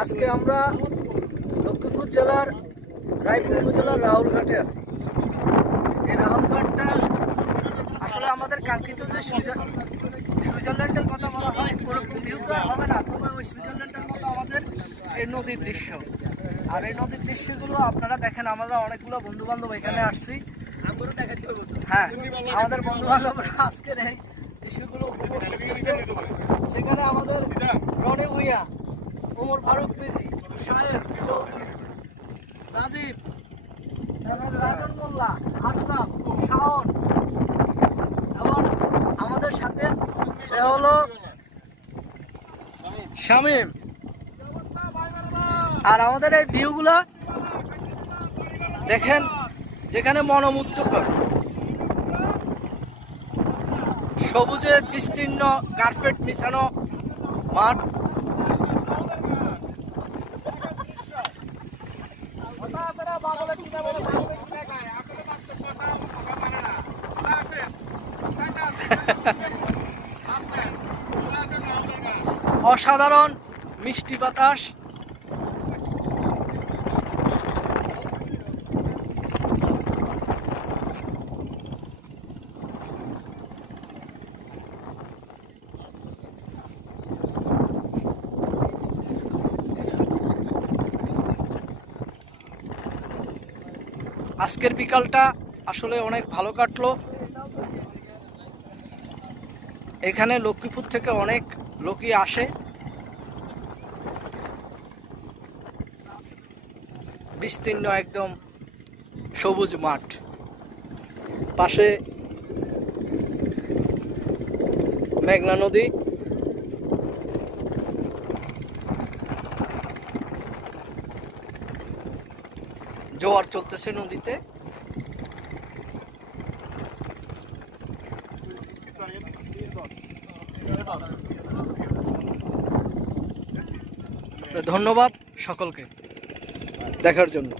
আজকে আমরা লক্ষ্মীপুর জেলার রায়পুর উপজেলার রাহুলঘাটে আছি। এই রাহুলঘাটটা আসলে আমাদের কাঙ্ক্ষিত যে সুইজারল্যান্ডের কথা বলা হয় ওরকম ভিউ তো হবে না, তবে ওই সুইজারল্যান্ডের মতো আমাদের এই নদীর দৃশ্য। আর এই নদীর দৃশ্যগুলো আপনারা দেখেন, আমরা অনেকগুলো বন্ধু বান্ধব এখানে আসছি। হ্যাঁ, আমাদের বন্ধু বান্ধবরা আজকের এই দৃশ্যগুলো উপভোগ করতেছে। সেখানে আমাদের রনি ভুইয়া, ওমর ফারুক পিজি, শাহেদ, রাজীব, রাজন মোল্লা, আশরাফ, শাওন এবং আমাদের সাথে সে হলো শামীম। আর আমাদের এই ভিউগুলো দেখেন, যেখানে মনোমুগ্ধকর সবুজের বিস্তীর্ণ কার্পেট বিছানো মাঠ। অসাধারণ মিষ্টি বাতাস। আজকের বিকালটা আসলে অনেক ভালো কাটলো। এখানে লক্ষ্মীপুর থেকে অনেক লোকই আসে। বিস্তীর্ণ একদম সবুজ মাঠ, পাশে মেঘনা নদী। জোয়ার চলতেছে নদীতে। ধন্যবাদ সকলকে দেখার জন্য।